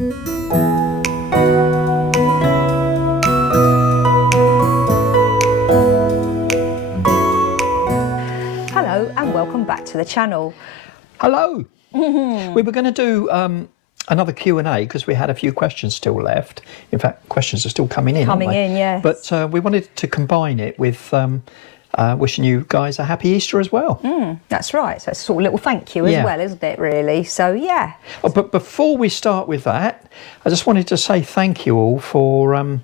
Hello and welcome back to the channel. Hello! We were going to do another Q&A because we had a few questions still left. In fact, questions are still coming in, aren't they? Yes. But we wanted to combine it with wishing you guys a happy Easter as well. That's right. So it's a sort of little thank you as well, isn't it, really? So, yeah. Oh, but before we start with that, I just wanted to say thank you all for...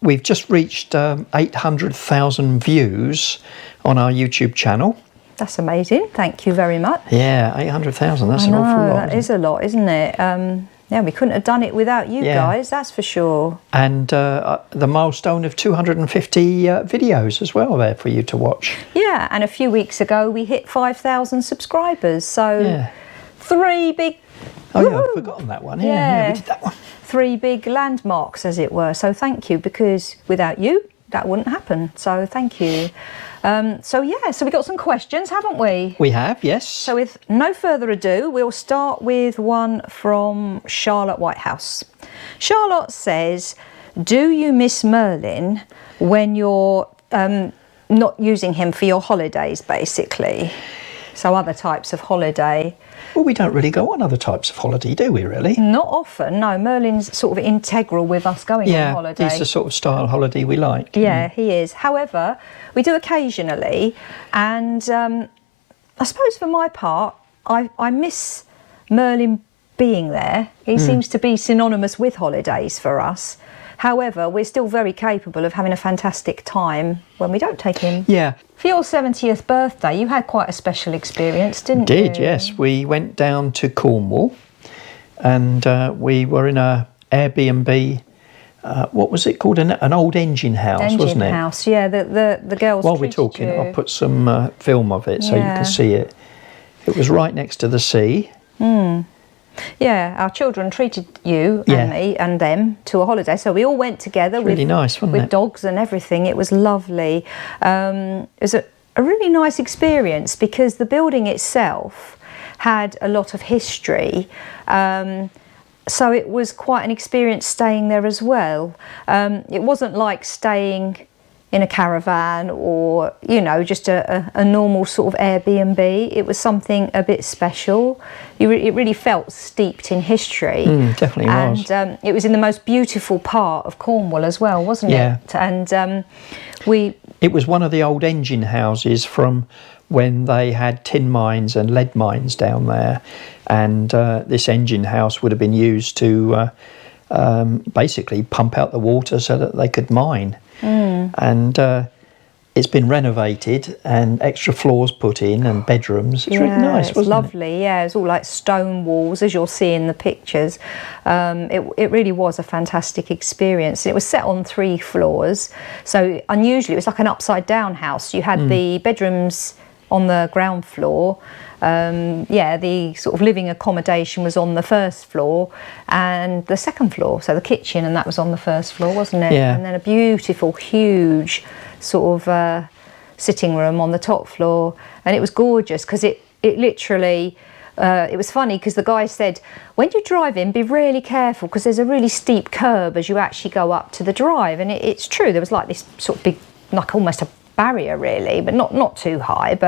we've just reached 800,000 views on our YouTube channel. That's amazing. Thank you very much. Yeah, 800,000. That's an awful lot. That is a lot, isn't it? Yeah, we couldn't have done it without you guys, that's for sure. And the milestone of 250 videos as well there for you to watch. Yeah, and a few weeks ago we hit 5,000 subscribers. So 3 big... Oh, yeah, I've forgotten that one. Yeah, we did that one. 3 big landmarks, as it were. So thank you, because without you, that wouldn't happen. So thank you. So we've got some questions, haven't we? We have, yes. So with no further ado, we'll start with one from Charlotte Whitehouse. Charlotte says, do you miss Merlin when you're not using him for your holidays, basically? So other types of holiday. Well, we don't really go on other types of holiday, do we, really? Not often, no. Merlin's sort of integral with us going on holiday. Yeah, he's the sort of style holiday we like. Yeah, he is. However, we do occasionally, and I suppose for my part, I miss Merlin being there. He seems to be synonymous with holidays for us. However, we're still very capable of having a fantastic time when we don't take him. Yeah. For your 70th birthday, you had quite a special experience, didn't you? Did, yes. We went down to Cornwall and we were in a Airbnb, what was it called? An old engine house, wasn't it? Engine house, yeah. The girls While we're talking, I'll put some film of it so you can see it. It was right next to the sea. Yeah, our children treated you and me and them to a holiday. So we all went together with, really nice, wasn't it? With dogs and everything. It was lovely. It was a really nice experience because the building itself had a lot of history. So it was quite an experience staying there as well. It wasn't like staying in a caravan or, you know, just a normal sort of Airbnb. It was something a bit special. It really felt steeped in history. Definitely was. And it was in the most beautiful part of Cornwall as well, wasn't it? And it was one of the old engine houses from when they had tin mines and lead mines down there. And this engine house would have been used to basically pump out the water so that they could mine. And it's been renovated and extra floors put in and bedrooms. It's really nice, wasn't it? It's lovely, yeah. It's all like stone walls, as you'll see in the pictures. It really was a fantastic experience. It was set on 3 floors, so unusually it was like an upside down house. You had the bedrooms on the ground floor. The sort of living accommodation was on the first floor and the second floor, so the kitchen, and that was on the first floor, wasn't it? Yeah. And then a beautiful, huge sort of sitting room on the top floor, and it was gorgeous because it literally, it was funny because the guy said, when you drive in, be really careful because there's a really steep curb as you actually go up to the drive, and it's true, there was like this sort of big, like almost a barrier really, but not too high,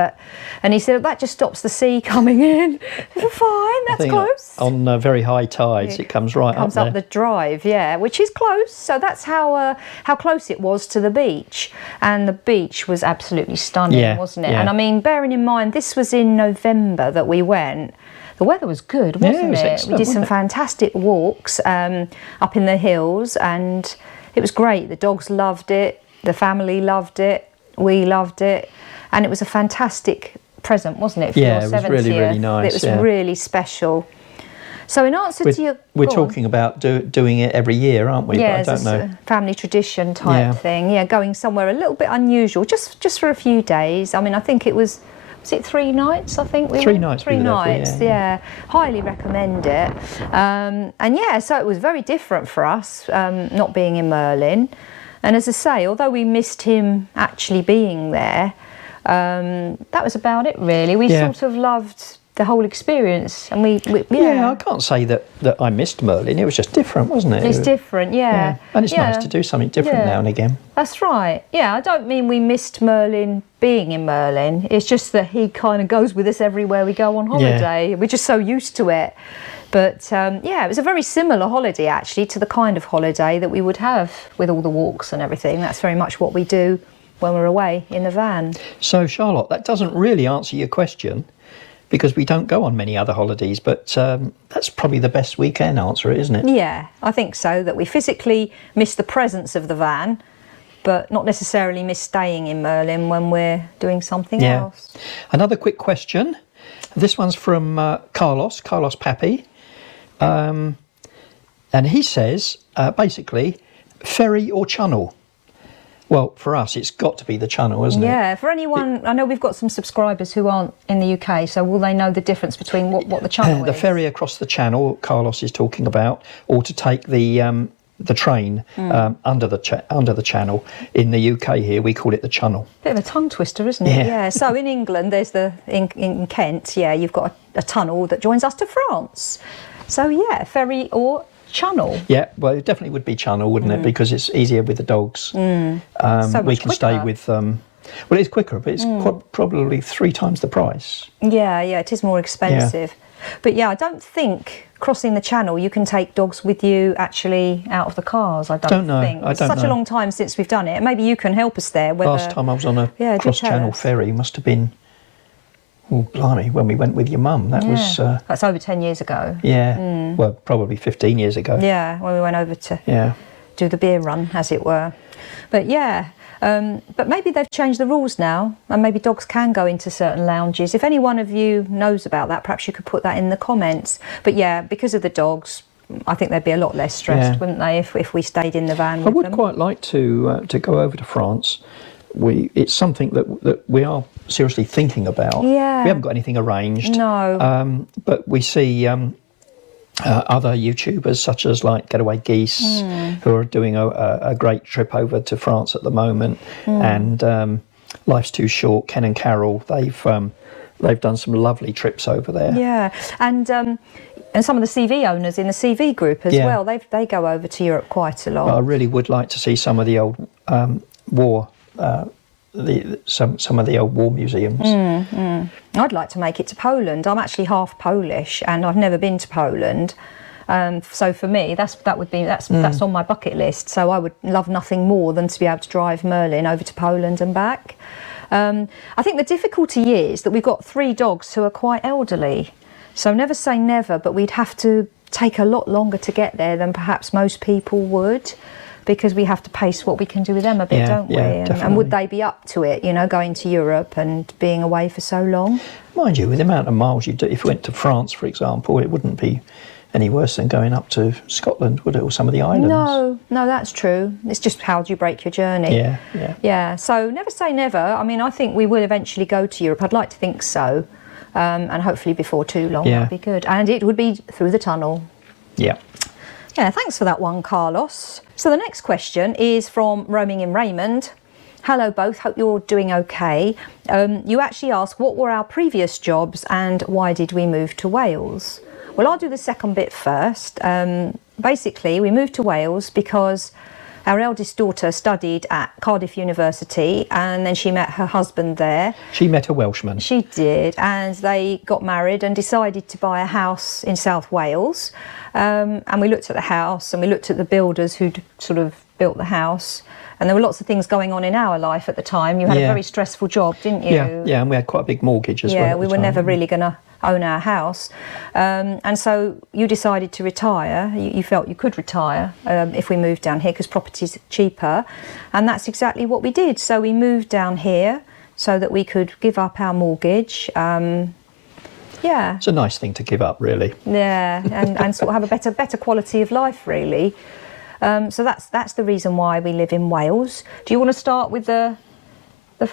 and he said that just stops the sea coming in. Fine, that's close. On very high tides it comes right comes up up there. the drive, yeah, which is close. So that's how close it was to the beach, and the beach was absolutely stunning, wasn't it? And I mean, bearing in mind this was in November that we went. The weather was good, wasn't it? We did some fantastic walks up in the hills, and it was great. The dogs loved it, the family loved it, we loved it, and it was a fantastic present, wasn't it, for your 70th? It was really, really nice. It was really special. So in answer to your... We're talking about doing it every year, aren't we? Yeah, but I don't know. A family tradition type thing. Yeah, going somewhere a little bit unusual, just for a few days. I mean, I think it was it 3 nights, I think? 3 nights. 3 nights, yeah. Highly recommend it. And yeah, so it was very different for us, not being in Merlin. And as I say, although we missed him actually being there, that was about it really. We sort of loved the whole experience. And I can't say that I missed Merlin. It was just different, wasn't it? It's different, yeah. And it's nice to do something different now and again. That's right. Yeah, I don't mean we missed Merlin being in Merlin. It's just that he kind of goes with us everywhere we go on holiday. Yeah. We're just so used to it. But it was a very similar holiday actually to the kind of holiday that we would have with all the walks and everything. That's very much what we do when we're away in the van. So Charlotte, that doesn't really answer your question, because we don't go on many other holidays, but that's probably the best we can answer it, isn't it? Yeah, I think so, that we physically miss the presence of the van, but not necessarily miss staying in Merlin when we're doing something else. Another quick question. This one's from Carlos Pappy. And he says, basically, ferry or channel? Well, for us, it's got to be the channel, isn't it? Yeah, for anyone, I know we've got some subscribers who aren't in the UK, so will they know the difference between what the channel is? The ferry across the channel, Carlos is talking about, or to take the train under the channel. In the UK here, we call it the channel. Bit of a tongue twister, isn't it? Yeah. So in England, there's in Kent, you've got a tunnel that joins us to France. So yeah, ferry or channel. Yeah, well, it definitely would be channel, wouldn't it? Because it's easier with the dogs. So much we can quicker. stay with well, it's quicker, but it's probably 3 times the price. Yeah, it is more expensive. But yeah, I don't think crossing the channel you can take dogs with you actually out of the cars. I don't think. It's such a long time since we've done it. Maybe you can help us there. Last time I was on a cross-channel ferry must have been, oh, blimey, when we went with your mum. That was... That's over 10 years ago. Yeah, well, probably 15 years ago. Yeah, when we went over to do the beer run, as it were. But but maybe they've changed the rules now, and maybe dogs can go into certain lounges. If any one of you knows about that, perhaps you could put that in the comments. But yeah, because of the dogs, I think they'd be a lot less stressed, wouldn't they, if we stayed in the van with them? I would quite like to go over to France. It's something that we are seriously thinking about. Yeah. We haven't got anything arranged. No. But we see other YouTubers such as like Getaway Geese who are doing a great trip over to France at the moment, and Life's Too Short, Ken and Carol, they've done some lovely trips over there. Yeah, and some of the CV owners in the CV group as well, they go over to Europe quite a lot. I really would like to see some of the old war. Some of the old war museums. I'd like to make it to Poland. I'm actually half Polish, and I've never been to Poland. So for me, that's on my bucket list. So I would love nothing more than to be able to drive Merlin over to Poland and back. I think the difficulty is that we've got 3 dogs who are quite elderly. So never say never, but we'd have to take a lot longer to get there than perhaps most people would, because we have to pace what we can do with them a bit, don't we? And would they be up to it, going to Europe and being away for so long? Mind you, with the amount of miles you do, if you went to France, for example, it wouldn't be any worse than going up to Scotland, would it, or some of the islands? No, that's true. It's just how do you break your journey? Yeah, so never say never. I mean, I think we will eventually go to Europe. I'd like to think so. And hopefully before too long, that'd be good. And it would be through the tunnel. Yeah, thanks for that one, Carlos. So the next question is from Roaming in Raymond. Hello both, hope you're doing okay. You actually asked what were our previous jobs and why did we move to Wales? Well, I'll do the second bit first. Basically, we moved to Wales because our eldest daughter studied at Cardiff University, and then she met her husband there. She met a Welshman. She did, and they got married and decided to buy a house in South Wales. And we looked at the house and we looked at the builders who'd sort of built the house. And there were lots of things going on in our life at the time. You had a very stressful job, didn't you? Yeah, and we had quite a big mortgage as well. Yeah, we were never really going to own our house. And so you decided to retire. You felt you could retire if we moved down here because property's cheaper. And that's exactly what we did. So we moved down here so that we could give up our mortgage. It's a nice thing to give up, really. Yeah, and sort of have a better quality of life, really. So that's the reason why we live in Wales. Do you want to start with the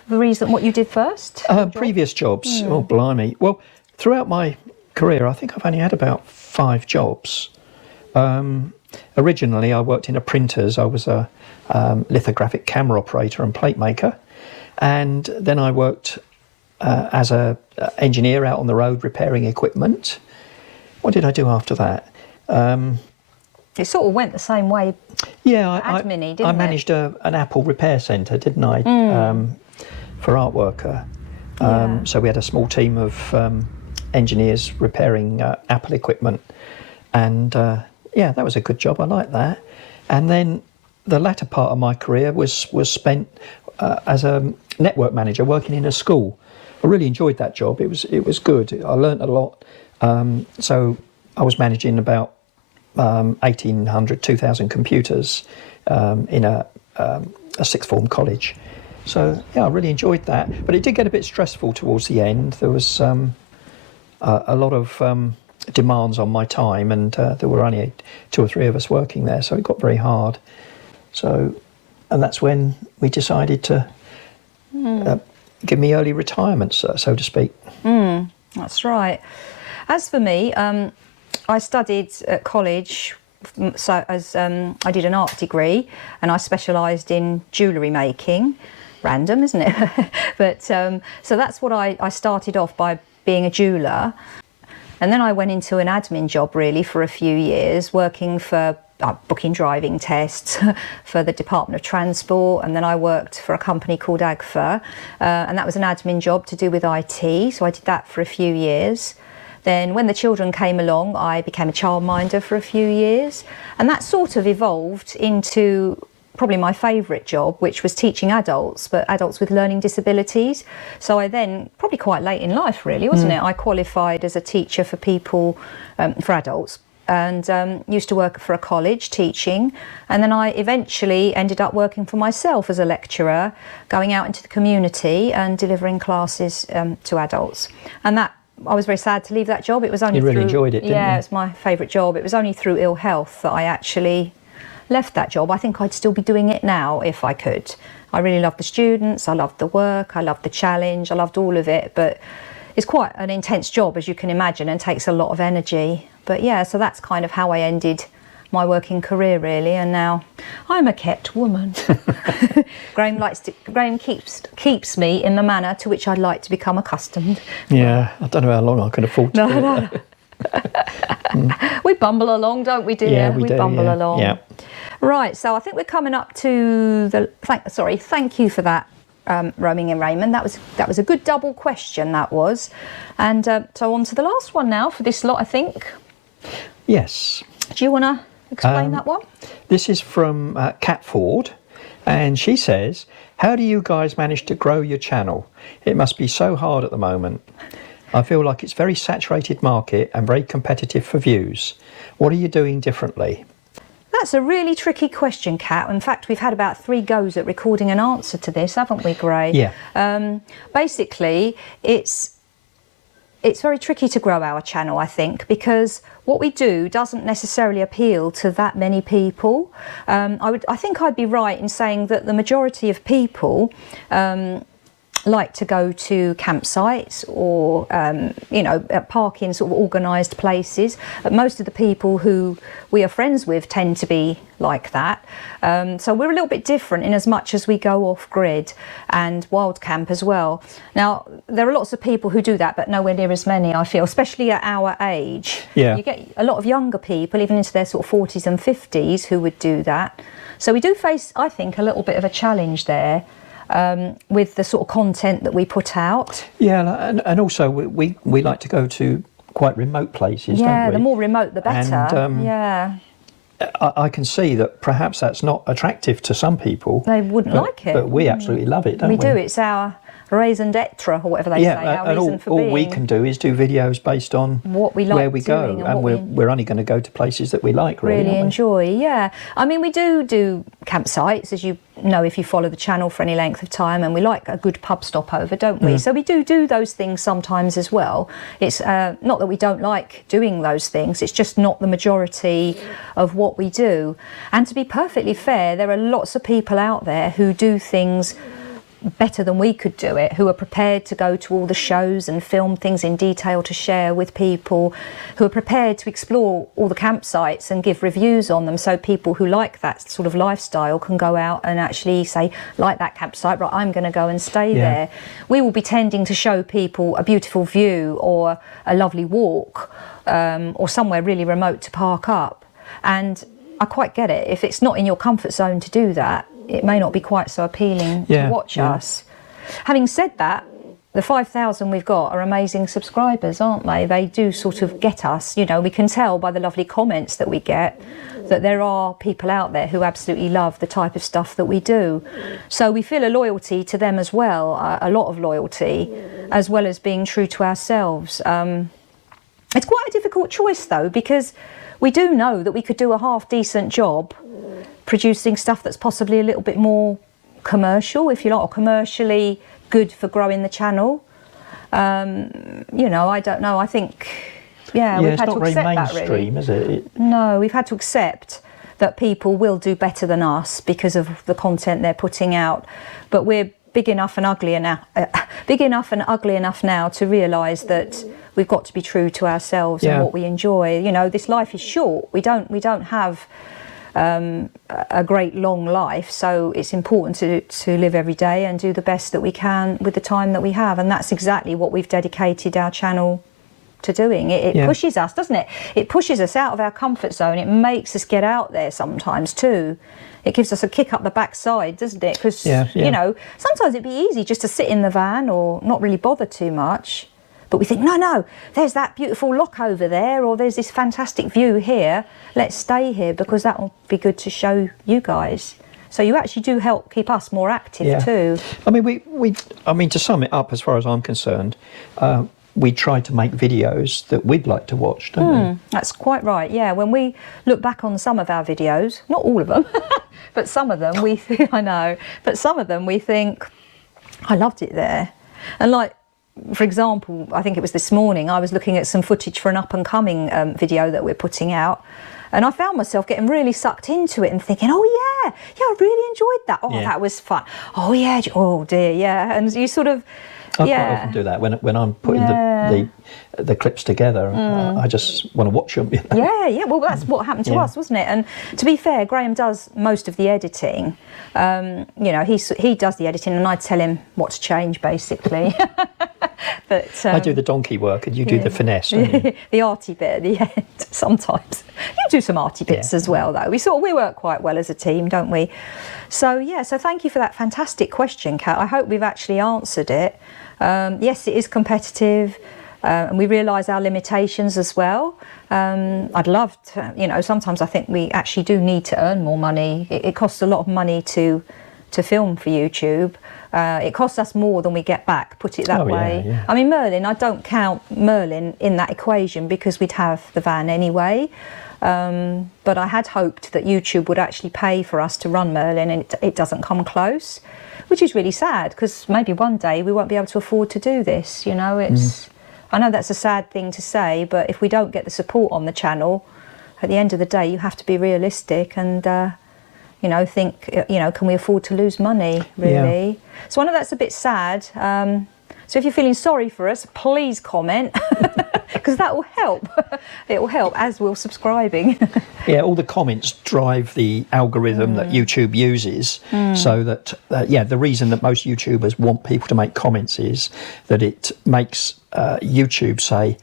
reason, what you did first? Previous jobs? Oh, blimey. Well, throughout my career, I think I've only had about 5 jobs. Originally, I worked in a printers. I was a lithographic camera operator and plate maker. And then I worked as a engineer out on the road repairing equipment. What did I do after that? It sort of went the same way. Yeah, admin-y, didn't I it? managed an Apple repair centre, didn't I? For Art Worker. Yeah. So we had a small team of engineers repairing Apple equipment, and yeah, that was a good job. I liked that. And then the latter part of my career was spent as a network manager working in a school. I really enjoyed that job. It was good. I learnt a lot. So I was managing about 1,800, 2,000 computers in a sixth form college. So yeah, I really enjoyed that. But it did get a bit stressful towards the end. There was a lot of demands on my time, and there were only 2 or 3 of us working there, so it got very hard. So, and that's when we decided to give me early retirement, so to speak. That's right. As for me, I studied at college, so as I did an art degree, and I specialised in jewellery making. Random, isn't it? But so that's what I started off by being a jeweller, and then I went into an admin job really for a few years, working for booking driving tests for the Department of Transport, and then I worked for a company called AGFA, and that was an admin job to do with IT, so I did that for a few years. Then when the children came along, I became a childminder for a few years, and that sort of evolved into probably my favourite job, which was teaching adults, but adults with learning disabilities. So I then, probably quite late in life really, wasn't it? I qualified as a teacher for people, for adults, and used to work for a college teaching, and then I eventually ended up working for myself as a lecturer, going out into the community and delivering classes to adults. And that, I was very sad to leave that job. It was only You really enjoyed it, didn't you? Yeah, it's my favourite job. It was only through ill health that I actually left that job. I think I'd still be doing it now if I could. I really loved the students, I loved the work, I loved the challenge, I loved all of it, but it's quite an intense job, as you can imagine, and takes a lot of energy. But yeah, so that's kind of how I ended my working career really, and now I'm a kept woman. Graham keeps me in the manner to which I'd like to become accustomed. Yeah, I don't know how long I can afford to do it. We bumble along, don't we, dear? Yeah, we do, bumble along. Yeah. Right, so I think we're coming up to the... Thank you for that, Roaming and Raymond. That was a good double question, that was. And so on to the last one now for this lot, I think. Yes. Do you want to explain that one? This is from Kat Ford, and she says, how do you guys manage to grow your channel? It must be so hard at the moment. I feel like it's very saturated market and very competitive for views. What are you doing differently? That's a really tricky question, Kat. In fact, we've had about 3 goes at recording an answer to this, haven't we, Gray? Yeah. Basically, it's very tricky to grow our channel, I think, because what we do doesn't necessarily appeal to that many people. I think I'd be right in saying that the majority of people like to go to campsites or park in sort of organised places. Most of the people who we are friends with tend to be like that. So we're a little bit different in as much as we go off grid and wild camp as well. Now there are lots of people who do that, but nowhere near as many, I feel, especially at our age. Yeah. You get a lot of younger people, even into their sort of 40s and 50s, who would do that. So we do face, I think, a little bit of a challenge there. With the sort of content that we put out. Yeah, and also we like to go to quite remote places, don't we? Yeah, the more remote the better. And, yeah. I can see that perhaps that's not attractive to some people. They wouldn't like it. But we absolutely love it, don't we? We do, it's our raison d'etre, or whatever they say, our reason for being. All we can do is do videos based on what we like where we go, doing and we're only going to go to places that we like, really enjoy. Yeah, I mean, we do campsites, as you know if you follow the channel for any length of time, and we like a good pub stopover, don't we? So we do those things sometimes as well. It's not that we don't like doing those things, it's just not the majority of what we do. And to be perfectly fair, there are lots of people out there who do things better than we could do it, who are prepared to go to all the shows and film things in detail to share with people, who are prepared to explore all the campsites and give reviews on them, so people who like that sort of lifestyle can go out and actually say, like that campsite, right, I'm going to go and stay there. We will be tending to show people a beautiful view or a lovely walk, or somewhere really remote to park up. And I quite get it. If it's not in your comfort zone to do that, it may not be quite so appealing to watch us. Having said that, the 5,000 we've got are amazing subscribers, aren't they? They do sort of get us, you know, we can tell by the lovely comments that we get that there are people out there who absolutely love the type of stuff that we do. So we feel a loyalty to them as well, a lot of loyalty, as well as being true to ourselves. It's quite a difficult choice though, because we do know that we could do a half decent job producing stuff that's possibly a little bit more commercial, if you like, or commercially good for growing the channel. You know, I don't know. I think, we've had to accept that, really. It's not very mainstream, is it? No, we've had to accept that people will do better than us because of the content they're putting out. But we're big enough and ugly enough now to realise that we've got to be true to ourselves and what we enjoy. You know, this life is short. We don't have a great long life, so it's important to live every day and do the best that we can with the time that we have, and that's exactly what we've dedicated our channel to doing. It pushes us, doesn't it? It pushes us out of our comfort zone. It makes us get out there sometimes too. It gives us a kick up the backside, doesn't it? Because you know, sometimes it'd be easy just to sit in the van or not really bother too much. But we think, no, there's that beautiful lock over there, or there's this fantastic view here. Let's stay here because that will be good to show you guys. So you actually do help keep us more active too. I mean, I mean, to sum it up, as far as I'm concerned, we try to make videos that we'd like to watch, don't we? That's quite right. Yeah, when we look back on some of our videos, not all of them, but some of them, we think, I know, but some of them we think, I loved it there, and like. For example, I think it was this morning, I was looking at some footage for an up-and-coming video that we're putting out, and I found myself getting really sucked into it and thinking, oh yeah, I really enjoyed that. Oh, that was fun. Oh yeah, oh dear, yeah. And you sort of, I quite often do that when I'm putting the clips together. I just want to watch them. You know? Yeah. Well, that's what happened to us, wasn't it? And to be fair, Graham does most of the editing. You know, he does the editing, and I tell him what to change, basically. But I do the donkey work, and you do the finesse. The arty bit at the end. Sometimes you do some arty bits as well, though. We work quite well as a team, don't we? So so thank you for that fantastic question, Kat. I hope we've actually answered it. Yes, it is competitive, and we realise our limitations as well. I'd love to, you know, sometimes I think we actually do need to earn more money. It costs a lot of money to film for YouTube. It costs us more than we get back, put it that way. Yeah. I mean, Merlin, I don't count Merlin in that equation because we'd have the van anyway. But I had hoped that YouTube would actually pay for us to run Merlin, and it doesn't come close, which is really sad, because maybe one day we won't be able to afford to do this. You know, I know that's a sad thing to say, but if we don't get the support on the channel, at the end of the day, you have to be realistic and, you know, think, you know, can we afford to lose money, really? Yeah. So I know that's a bit sad. So if you're feeling sorry for us, please comment, because that will help. It will help, as will subscribing. Yeah, all the comments drive the algorithm that YouTube uses, so that, the reason that most YouTubers want people to make comments is that it makes YouTube say,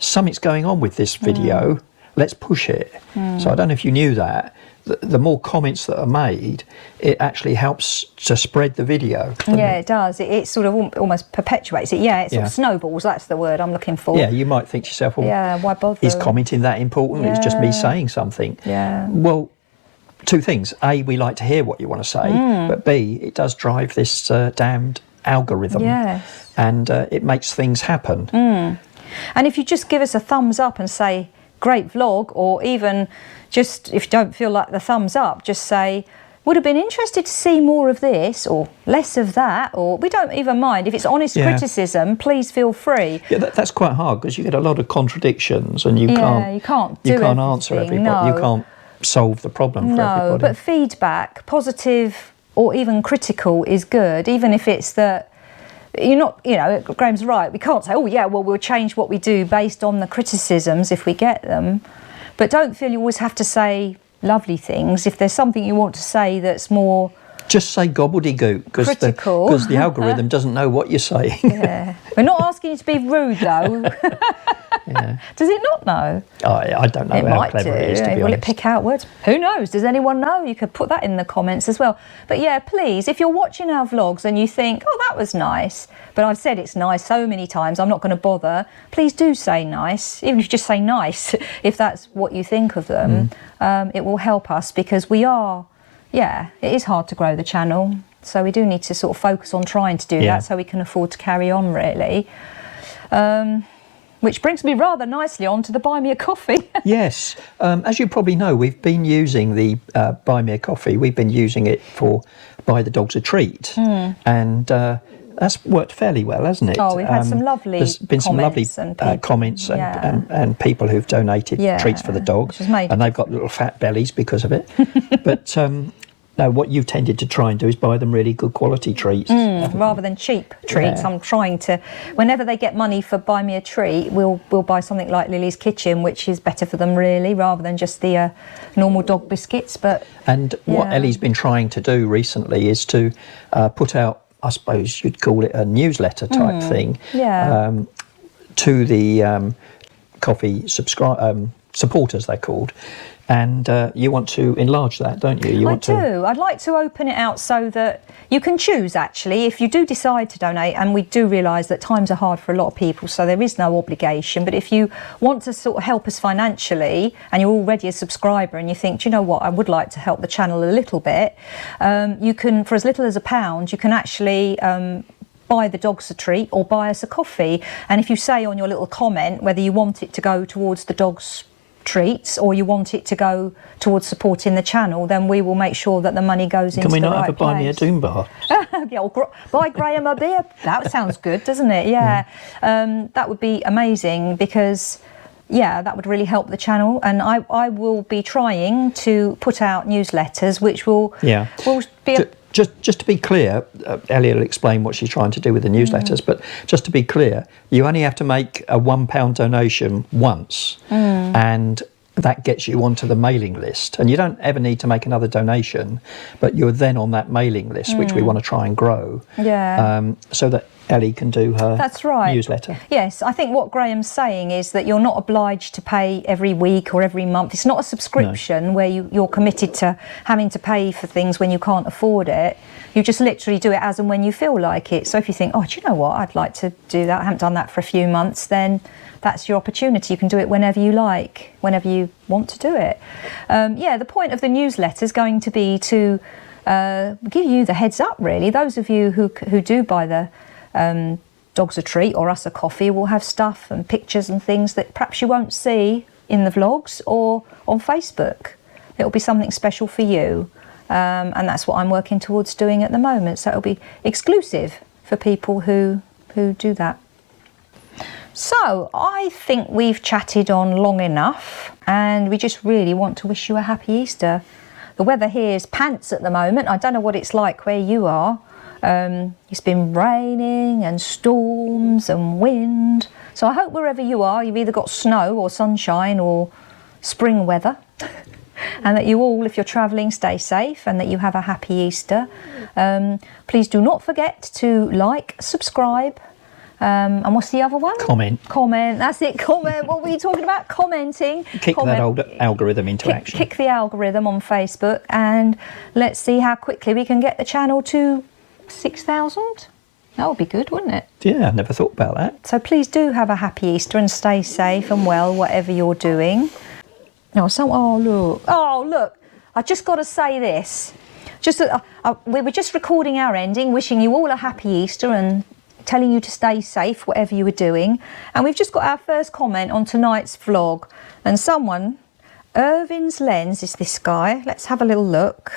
something's going on with this video, let's push it. So I don't know if you knew that. The more comments that are made, it actually helps to spread the video. Yeah, it does. It sort of almost perpetuates it. Yeah, it sort of snowballs. That's the word I'm looking for. Yeah, you might think to yourself, well, why bother? Is commenting that important? It's just me saying something. Yeah. Well, two things. A, we like to hear what you want to say, but B, it does drive this damned algorithm. Yes. And it makes things happen. And if you just give us a thumbs up and say, great vlog, or even just, if you don't feel like the thumbs up, just say, would have been interested to see more of this or less of that, or we don't even mind. If it's honest criticism, please feel free. Yeah, that's quite hard, because you get a lot of contradictions and you can't answer everybody. No. You can't solve the problem for everybody. No, but feedback, positive or even critical is good, even if it's that you're not, you know, Graham's right, we can't say, oh yeah, well, we'll change what we do based on the criticisms if we get them. But don't feel you always have to say lovely things. If there's something you want to say that's more... Just say gobbledygook, because the algorithm doesn't know what you're saying. Yeah. We're not asking you to be rude, though. Yeah. Does it not know? I don't know how clever it is, to be honest. Will it pick out words? Who knows? Does anyone know? You could put that in the comments as well. But yeah, please, if you're watching our vlogs and you think, oh, that was nice, but I've said it's nice so many times, I'm not going to bother, please do say nice, even if you just say nice, if that's what you think of them. It will help us, because we are, yeah, it is hard to grow the channel. So we do need to sort of focus on trying to do that so we can afford to carry on, really. Which brings me rather nicely on to the Buy Me a Coffee. Yes, as you probably know, we've been using the Buy Me a Coffee. We've been using it for Buy the Dogs a Treat, and that's worked fairly well, hasn't it? Oh, we've had some lovely There's been some lovely comments and people who've donated treats for the dogs, and they've got little fat bellies because of it. But no, what you've tended to try and do is buy them really good quality treats. Rather than cheap treats. I'm trying to, whenever they get money for Buy Me a Treat, we'll buy something like Lily's Kitchen, which is better for them, really, rather than just the normal dog biscuits. And what Ellie's been trying to do recently is to put out, I suppose you'd call it a newsletter type thing, to the coffee supporters, they're called. And you want to enlarge that, don't you? I do. I'd like to open it out so that you can choose, actually, if you do decide to donate, and we do realise that times are hard for a lot of people, so there is no obligation. But if you want to sort of help us financially and you're already a subscriber and you think, do you know what, I would like to help the channel a little bit, you can, for as little as £1, you can actually buy the dogs a treat or buy us a coffee. And if you say on your little comment whether you want it to go towards the dogs treats or you want it to go towards supporting the channel, then we will make sure that the money goes into the right place. Can we not have a Buy Me a Doom bar? Yeah, or buy Graham a beer. That sounds good, doesn't it? Yeah. That would be amazing, because that would really help the channel. And I will be trying to put out newsletters which will be Just to be clear, Ellie will explain what she's trying to do with the newsletters, but just to be clear, you only have to make a £1 donation once, and that gets you onto the mailing list. And you don't ever need to make another donation, but you're then on that mailing list, which we want to try and grow, so that Ellie can do her newsletter. Yes, I think what Graham's saying is that you're not obliged to pay every week or every month. It's not a subscription where you're committed to having to pay for things when you can't afford it. You just literally do it as and when you feel like it. So if you think, oh, do you know what, I'd like to do that, I haven't done that for a few months, then that's your opportunity. You can do it whenever you like, whenever you want to do it. The point of the newsletter is going to be to give you the heads up, really. Those of you who do buy the Dogs a Treat or us a coffee will have stuff and pictures and things that perhaps you won't see in the vlogs or on Facebook. It'll be something special for you, and that's what I'm working towards doing at the moment. So it'll be exclusive for people who do that. So I think we've chatted on long enough, and we just really want to wish you a happy Easter. The weather here is pants at the moment. I don't know what it's like where you are. It's been raining and storms and wind. So I hope wherever you are, you've either got snow or sunshine or spring weather. And that you all, if you're travelling, stay safe, and that you have a happy Easter. Please do not forget to like, subscribe, and what's the other one? Comment. That's it, comment. What were you talking about? Commenting. Kick that old algorithm into action. Kick the algorithm on Facebook, and let's see how quickly we can get the channel to 6,000. That would be good, wouldn't it? Yeah, I never thought about that. So please do have a happy Easter and stay safe and well, whatever you're doing. Oh, look. I just got to say this. We were just recording our ending, wishing you all a happy Easter and telling you to stay safe, whatever you were doing. And we've just got our first comment on tonight's vlog. And someone, Irvin's Lens is this guy. Let's have a little look.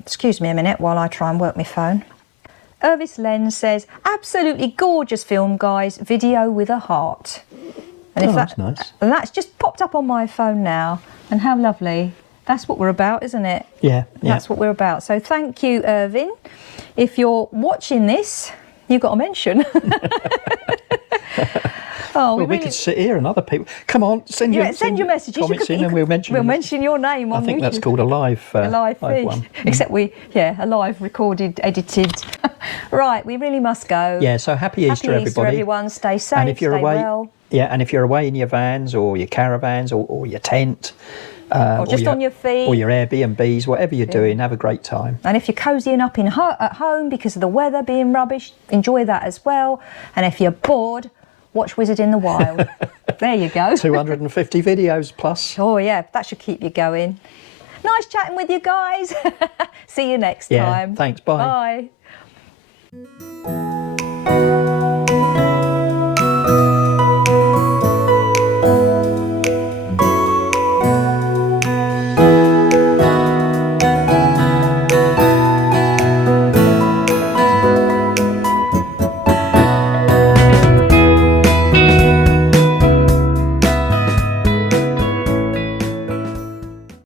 Excuse me a minute while I try and work my phone. Irvin's Lens says, absolutely gorgeous film, guys. Video with a heart. And that's nice. And that's just popped up on my phone now. And how lovely. That's what we're about, isn't it? Yeah, yeah. That's what we're about. So thank you, Irvin. If you're watching this, you've got a mention. Oh, well, we could sit here and other people. Come on, send your messages. Comments in, and we'll mention. We'll mention your name on I think YouTube. that's called a live feed. one. Except a live, recorded, edited. Right, we really must go. Yeah. So happy Easter, everybody. Easter, everyone. Stay safe. And if you're stay away, well. yeah, and if you're away in your vans or your caravans or your tent, or just on your feet, or your Airbnbs, whatever you're doing, have a great time. And if you're cozying up at home because of the weather being rubbish, enjoy that as well. And if you're bored, watch Wizard in the Wild. There you go. 250 videos plus. Oh yeah, that should keep you going. Nice chatting with you guys. See you next time. Thanks. Bye. Bye.